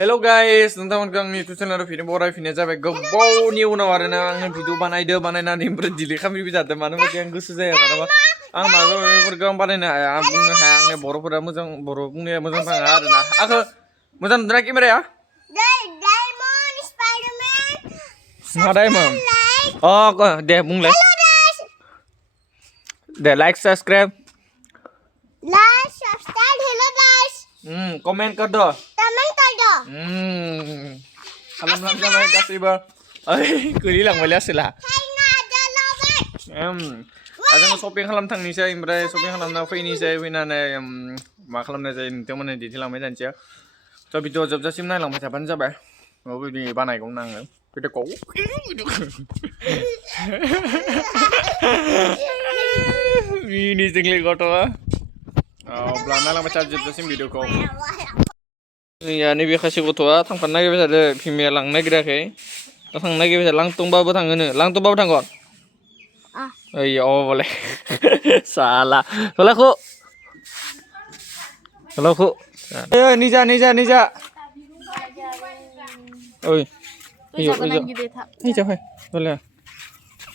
Hello guys, nonton आंनि YouTube channel video बरायफिननाय जाबाय गोबावनि उनाव आरोना आङो भिडिअ बानायनानै ओमफ्राय डिलिट खालामफिनबाय थादों मानो होनबा आं गोसो जाया मानोबा आं माबा माबिफोरखौ आं बानायनो हाया आं बुंनो हाया आंनि बर'फोरा मोजां बर' बुंनाया मोजां थाङा आरोना आंखो मोजां नुदोंना केमेराया Diamond Spider-Man मा डायमन्ड दे बुंलाय they like subscribe hello guys comment कर दो comment कर दो खालामनानै जाबाय गासैबो ओइ गोलैलांबायलै आसोला जोङो शपिं खालामनो थांनोसै ओमफ्राय शपिं खालामना फैनोसै फैनानै मा खालामनाय जायो नोंथांमोननो दिन्थिलांबाय थानोसै थ' भिडिअ जोबजासिम नायलांबाय थाबानो जाबाय बिदि बानायगौमोन आङो भिडिअखौ मिनिजोंलै गथ'आ अब्ला नायलांबाय था जोबजासिम भिडिअखौ जोंनिया नैबे खासे गथ'आ थांफानो नागिरबाय थादों बिमाया लांनो नागिराखै दा थांनो नागिरबाय थादों लांथंबाबो थाङोनो लांथंबाबो थांगोन ओइ बोले साला होलाखौ निजा ओइ निजा फै बोले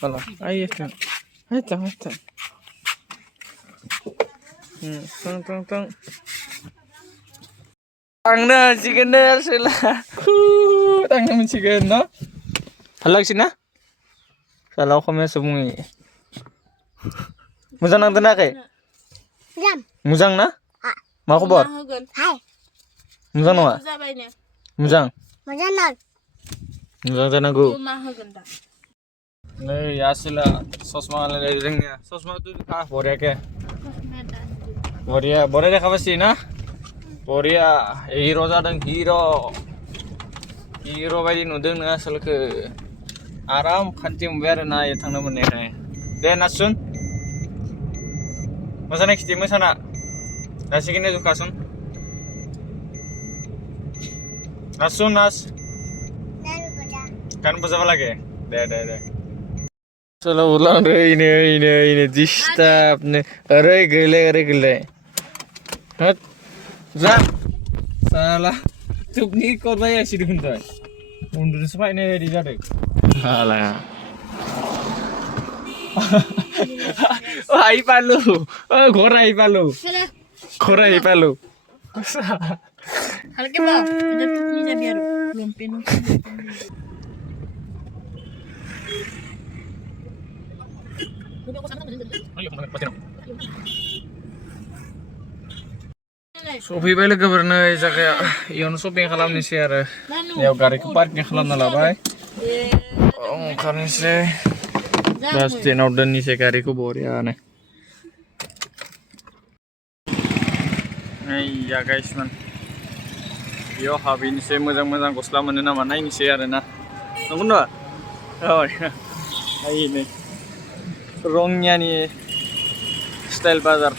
बोला आइ थांनो हासिगोन आसोला थांनो मोनसिगोन न' हालांसिन ना साला अखमियासो बुङो मोजां नांदों नायाखै मोजां ना मा खबर मोजां नङा मोजां जानांगौ नै आसोला ससमा लायलाय जोंनिया ससमाथ' बरियाके बरिया देखाबासि ना बरिया हिर' जादों हिर' बायदि नुदों नों आसोलखो आराम खान्थि मोनबाय आरो ना थांनो मोननायखाय दे नाचसुन मोसानाय खिथि मोसाना दासिगोन जुखासुन नाचसुन नाच kan bosaba lagi deh selalu ulang deh ini disturb nih gele hat zat salah tuh nih kau bayar sih dihuntai mundur semua ini di jadi halah ipalu gora ipalu hal ke ba udah bisa biar belum penuh सफैबाय लोगोफोरनो जायगाया इयावनो shopping खालामनोसै आरो याव गारिखौ parking खालामना लाबाय ओंखारनोसै बास स्टेनाव दोननोसै गारिखौ बरियानो या गाइसमोन बेयाव हाबहैनोसै मोजां गस्ला मोनो नामा नायनोसै आरोना नंगौ नङा नायनो रङियानि स्टाइल बाजार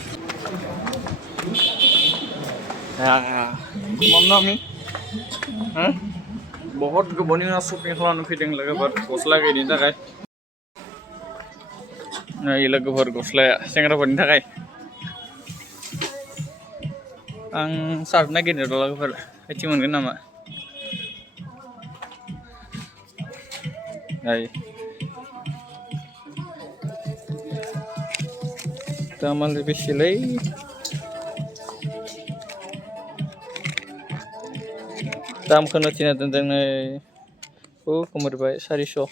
मामि बहुत गोबावनि उनाव शपिं खालामनो फैदों लोगोफोर गस्ला गैयिनि थाखाय लोगोफोर गस्लाया सेंग्राफोरनि थाखाय आं सार्ट नागिरनो र' लोगोफोर खाथि मोनगोन नामा दामालाय बेसेलै दामखौनो थिना दोनदों नै खमायबाय 400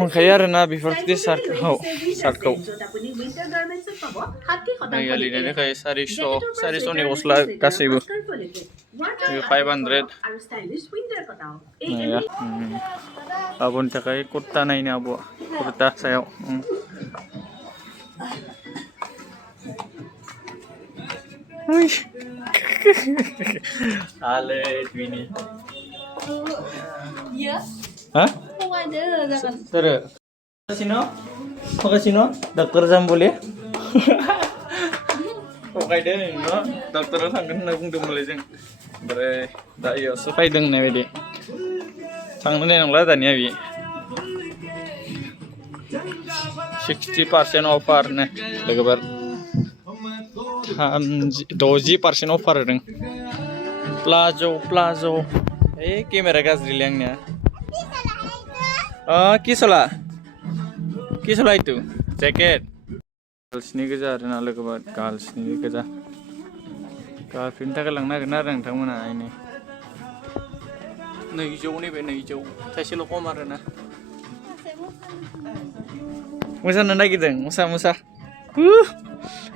मोनखायो आरोना बेफोरबायदि सार्टखौ लिरनाय देखायो 400नि गस्ला गासैबो 500 आब'नि थाखाय कुर्ता नायनो आब'आ कुर्ता सायाव Alet ini. Iya. Hah? Kok ada jangan. Terus. Kasino? Dokter Zambul ya? Kok ada no? Dokter tangan nabung mulai jeng. Bre, dak yo supaya deng nih wedi. Tangan nang lah tanya bi. 60% offer nih, legabar. 60% offer deng. प्लाज' camera गाज्रिलै आंनिया किसला itu jacket गार्लसनि गोजा आरोना लोगोफोर गार्लसनि गोजा गार्लफ्रेन्डनि थाखाय लांनो नागिरदों आरो नोंथांमोना आइनि 200 नैबे 200 थाइसेल' खम आरोना मोसानो नागिरदों मोसा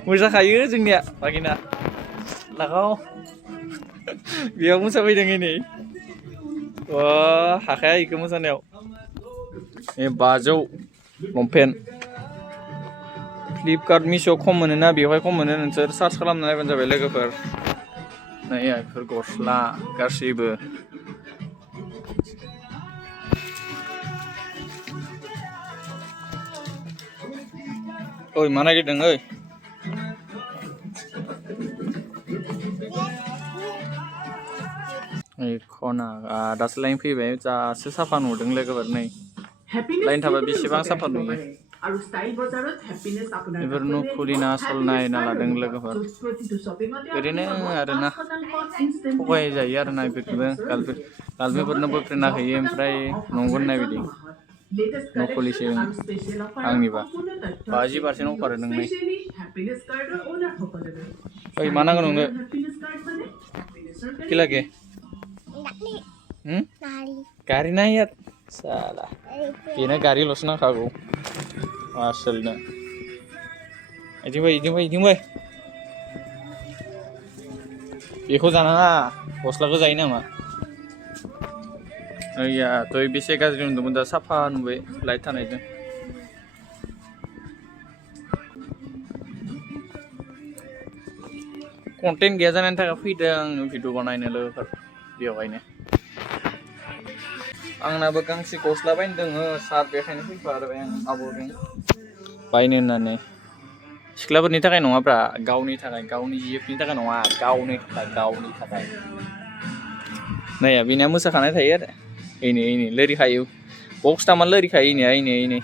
मोसाखायो जोंनिया बागिना लागाव बेयाव मोसाफैदों नै हाखाया इखौ मोसानायाव 500 लंपेन्ट फ्लिपकार्ट मिश' खम मोनोना बेवहाय खम मोनो नोंसोर सार्च खालामना नायबानो जाबाय लोगोफोर नै बेफोर गस्ला गासैबो ओइ मा नागिरदों ओइ खना दासो लाइन फैबाय दासो साफा नुदों लोगोफोर नै लाइन थाबा बेसेबां साफा नुयो बेफोर न' खुलिना सलनाय ना लादों लोगोफोर ओरैनो आरोना थगाय जायो आरोना बेफोरखौबो गार्लफ्रेन्डफोरनो बयफ्रेन्डना होयो ओमफ्राय नंगौ होननाय बिदि न' खुलिसै आंनिबा 50% अफार नोंनाय ओइ मा नांगौ नोंनो कि लागे गारि नाय साला बेनो गारिल'सो नांखागौ आसोलनो इदिं फै बेखौ जानाङा गस्लाखौ जायो नामा ओइया दय बेसे गाज्रि नुदोंमोन दा साफा नुबाय लाइट थानायजों कन्टेन्ट गैया जानायनि थाखाय फैदों आं भिडिअ बानायनो लोगोफोर बेवहायनो आंनाबो गांसे गस्ला बायनो दोङो सार्ट बेखायनो फैफाबाय आं आब'जों बायनो होननानै सिख्लाफोरनि थाखाय नङाब्रा गावनि थाखाय गावनि जिएफनि थाखाय नङा गावनि थाखाय नै बिनिया मोसाखानाय थायो आरो इनै लोरिखायो बक्स दामना लोरिखायो इनै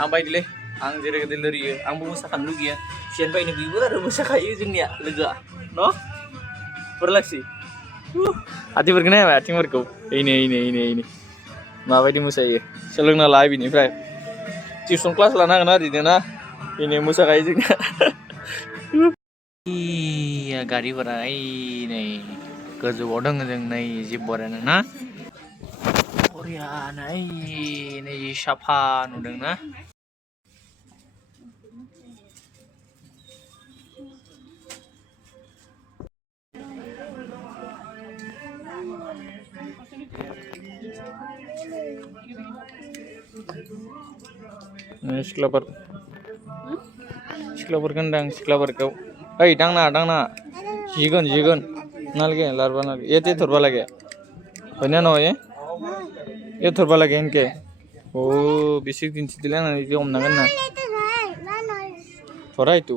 आं बायदोलै आं जेरै गोदो लोरियो आंबो मोसाखानो लुगैयो सेन बायनो बेबो आरो मोसाखायो जोंनिया लोगोआ न' बोरलाक्सि आथिंफोरखौ नायबाय आथिंफोरखौ इनै माबायदि मोसायो सोलोंना ला बिनिफ्राय टिउसन क्लास लानांगोन आरो बिदिनो ना इनै मोसाखायो जोंनिया गारिफोरा नै गोजौआव दङ जों नै जिब बरायनो ना बरियानो नै साफा नुदोंना सिख्लाफोरखौ होनदां सिख्लाफोरखौ ओइ दांना जिगोन नालगे लारबा नालगे ये थोरबा लगे होना न ये थोरबा लगे इनके बेसे दिन्थिदोलै आंनो बिदि हमनांगोन ना थराय तू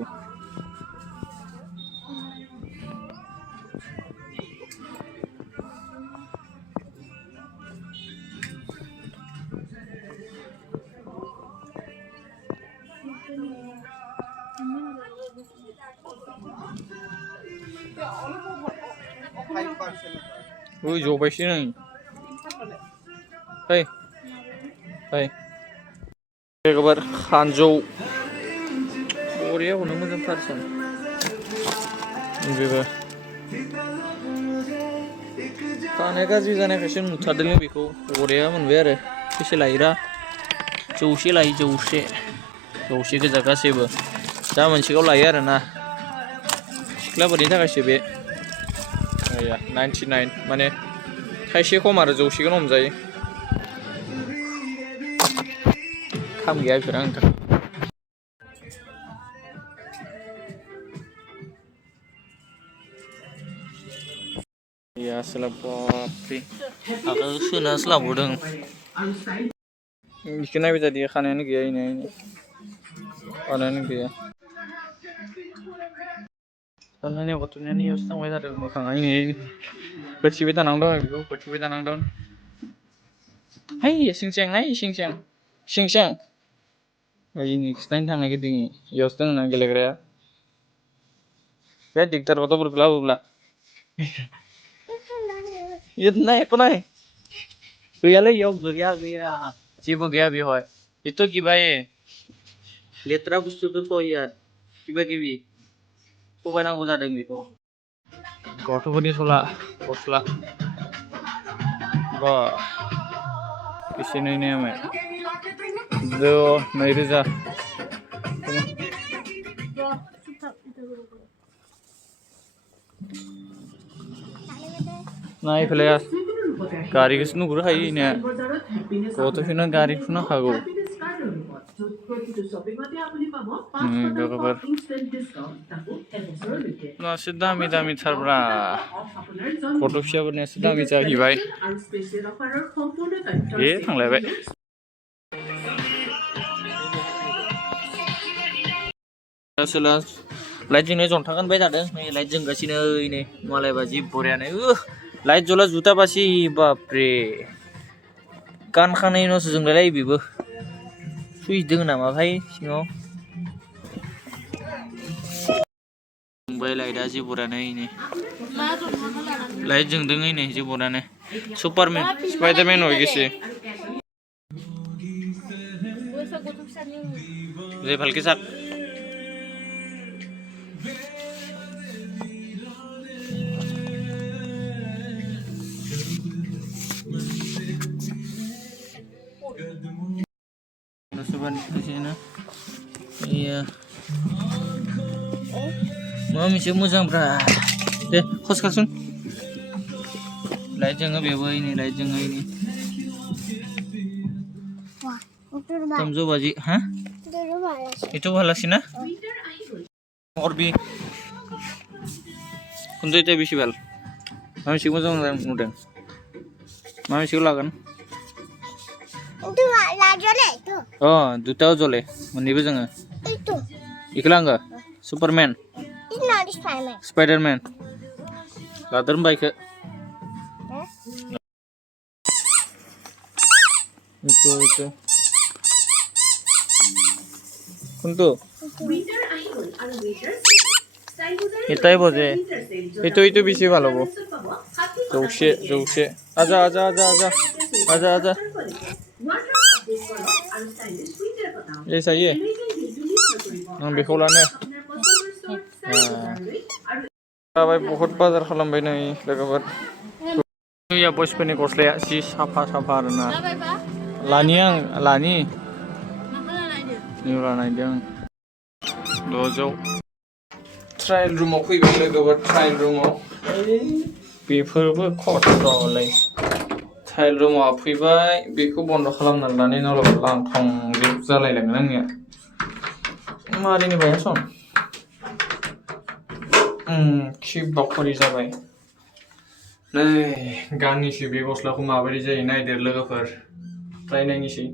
जबायसो नै फै एबार खानजौ बरियाखौनो मोजांथारसन बेबो खानाया गाज्रि जानायखायसो नुथारदों बेखौ बरिया मोनबाय आरो बेसे लायोरा 100 लायो 100 गोजा गासैबो दा मोनसेखौ लायो आरोना सिख्लाफोरनि थाखायसो बे 99 माने थाइसे खम आरो 100 हमजायो खाम गैया बेफोर आंनि थाखाय सोना स्लाबदों बेखौ नायबाय थादो खानायानो गैया खानायानो गैया खानायाव गथ'नियानो इयावसो थांबाय थादों मोखाङा बोथिबाय थानांदों बेखौ बोथिबाय थानांदों हाय सिं ओइ नेक्स्ट थांनाय गिदिं इयावसो दङ ना गेलेग्राया बे दिगदार गथ'फोरखौ लाबोब्ला Naik kok naik. Gaya lah yo gaya. Siapa gaya bihoi? Itu gimana? Lihat terus tuh ya. Gimana? Kok banyak udah ada gitu. Kau tuh ini sola. Wah. Di sini ini ame. Do, Nairiza. Naik pelayas. Gari ke sini guru hai ini. Kau tuh final gari punya hago. Kabar. Nah, sudah dami terbra. Foto siapa nih sudah cari baik. Thằng lại vậy. Setelah light jengnya jontakan baik ada, nih light jeng kasih nih, mulai baju borean light jola juta pasti bapre, kan ini sejeng lelai bibu, sui jeng nama hai singo, baik light aja borean ini, light jeng deng ini aja borean Superman, Spiderman होगी से ये भलके साथ Nasuban di sini iya mami semua jam berat deh kos kasun Lajeng ini, lajeng ini. Wah, itu rumah. Tamzo baji, hah? Itu rumah. Itu halasina? Orbi. Kunto itu bisi bal. Mami sih mau jangan mudah. Mami sih lagan. Itu lajole itu. Oh, duta jole. Mandi bejanga. Itu. Iklan nggak? Superman. Itu nanti Spiderman. Spiderman. Latar baik ke. Itu kuntu 이따 해보지 itu bisi ভালো bo জৌশে আজা এই সাইয়ে आं बेखौ लानो जाबाय बहुत बाजार खालामबाय नै लोगोफोर या बयसफोरनि गस्लाया जि साफा आरोना लानि निउला नायदों द'जौ ट्रायल रुमाव फैबाय लोगोफोर ट्रायल रुमाव बेफोरबो खथ'लै ट्रायल रुमाव फैबाय बेखौ बन्द खालामनानै लानाय नङाब्ला लांथं जालायलांगोन आंनिया मारिनि बाया सम खि बाखरि जाबाय नै गाननिसै बे गस्लाखौ माबोरै जायो नायदेर लोगोफोर ट्राय नायनिसै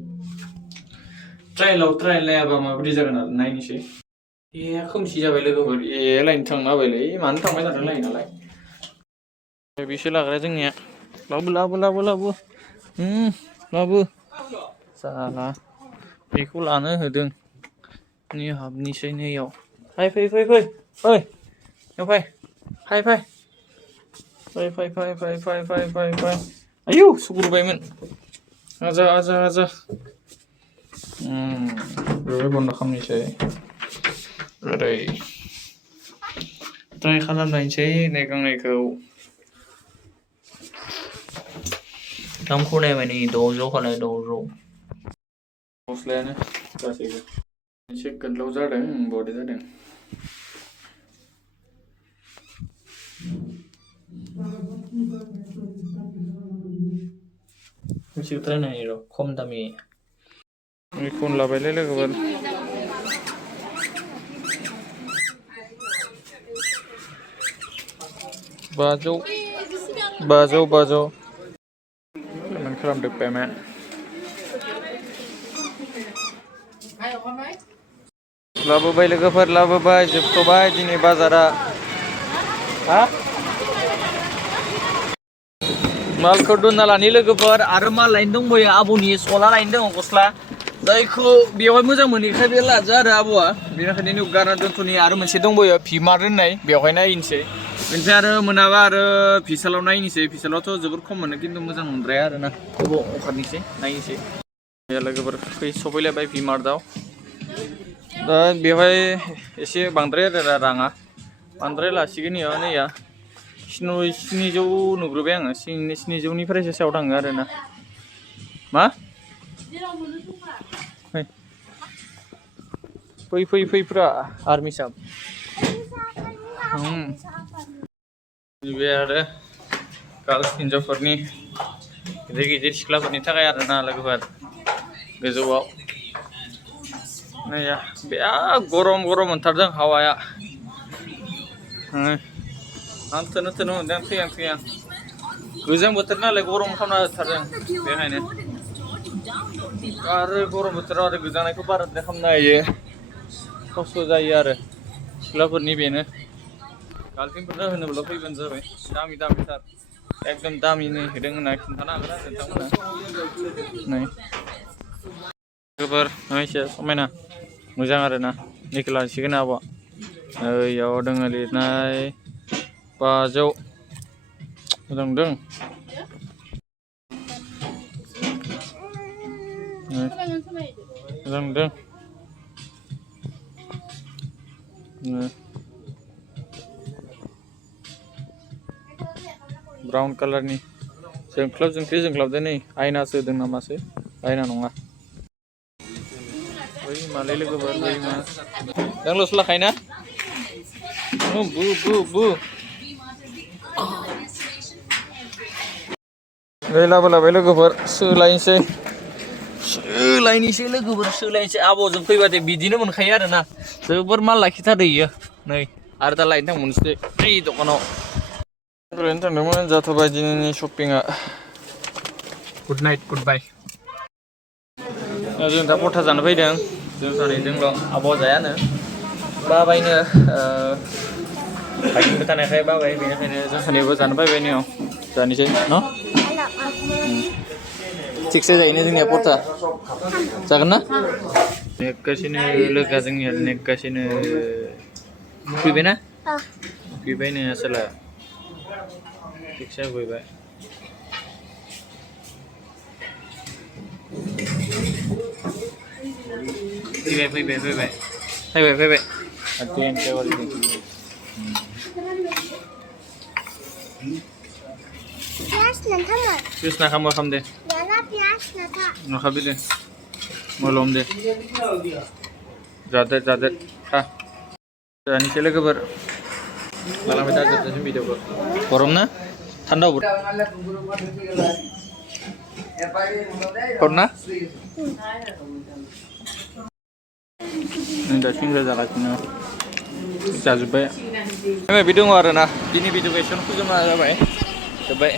ट्रायल नायाबा माबोरै जागोन आरो नायनिसै खोमसि जाबाय लोगोफोर लायनो थांनो हाबायलै मानो थांबाय थादों लायो नालाय बेसो लाग्रा जोंनिया लाबो जाला बेखौ लानो होदों नि हाबनिसै नैयाव फै आयौ सुग्रुबायमोन आजा बेवहाय बन्द खालामनोसै ओरै ट्राय खालामनायसै नै गांनैखौ दामखौ नायबाय नै 600 खालाय 600 गस्लायानो गासैबो एसे गोलाव जादों बडि जादों मोनसे ट्रायनाय र' खम दामि बेखौनो लाबायलै लोगोफोर बाजौ पेमेन्ट खालामदो पेमेन्ट लाबोबाय लोगोफोर लाबोबाय जोबथ'बाय दिनै बाजारा हा मालखौ दोनना लानि लोगोफोर आरो माल लायनो दंबायो आबौनि सला लायनो दङ गस्ला जायखौ बेवहाय मोजां मोनैखाय बे लाजा आरो आबौआ बेनिखायनो गारना दोनथ'नि आरो मोनसे दंबायो भिमार होननाय बेवहाय नायनोसै बेनिफ्राय आरो मोनाबा आरो भिसालाव नायनोसै भिसालावथ' जोबोर खम मोनो खिन्थु मोजां नंद्राया आरोना गोबाव ओंखारनोसै नायनोसै लोगोफोर सफैलायबाय भिमार्टआव दा बेवहाय एसे बांद्राय आरो राङा बांद्राय लासिगोन इयाव नैया 700 नुग्रोबाय आङो 700निफ्रायसो सायाव थाङो आरोना मा फैफ्रा आर्मि साब बे आरो गार्ल्स हिन्जावफोरनि गिदिर सिख्लाफोरनि थाखाय आरोना लोगोफोर गोजौआव नैया बिराद गरम मोनथारदों हावाया आं थोनो मोनदों थैहां गोजां बोथोर नालाय गरम खालामना होथारदों बेखायनो आरो गरम बोथोराव आरो गोजांनायखौ बाराद्राय खालामनो हायो खस्थ' जायो आरो सिख्लाफोरनि बेनो गार्लफ्रेन्डफोरनो होनोब्ला फैबानो जाबाय दामिथार एकदम दामिनि होदों होनना खिन्थानो हागोन आरो नोंथांमोना नै गोबोर नायसे समायना मोजां आरोना बेखौ लांसिगोन आब'आ ओइयाव दङ लिरनाय 500 मोजां दं मोजां दं ब्राउन कालारनि जोंख्लाबदों नै आयनासो होदों नामासो आयना नङा बै मालाय लोगोफोर बै मा नोंल'सो लाखायोना बु लाबोलाबाय लोगोफोर सोलायनोसै लोगोफोर आब'जों फैबाथाय बिदिनो मोनखायो आरोना जोबोर माल लाखिथारो इयो नै आरो दा लायनो थांबावनोसै बै दखानाव ओरैनो थांदोंमोन जाथ'बाय दिनैनि शपिंआ गुड नाइट गुड बाय जों दा परथा जानो फैदों जों सानैजोंल' आब' जायानो बाबायनो बाइकबो थानायखाय बाबाय बेनिखायनो जों सानैबो जानो फैबाय नैयाव जानोसै न' थिगसे जायोनो जोंनिया परथा जागोन ना नेगासिनो लोगोआ जोंनिया नेगासिनो फैबायना फैबायनो आसोला थिगसे फैबाय फैबाय पियास ना खाम दे नखाबि दे मलम दे जादो खा जानोसै लोगोफोर लालांबाय दा जोबजासिम भिडिअखौ गरम ना थान्दा हरना दा सिंग्रा जागासिनो जाजोब्बाय बे दङ आरोना दिनै भिडिअखौ एसेयावनो फोजोबना जाबाय जोब्बाय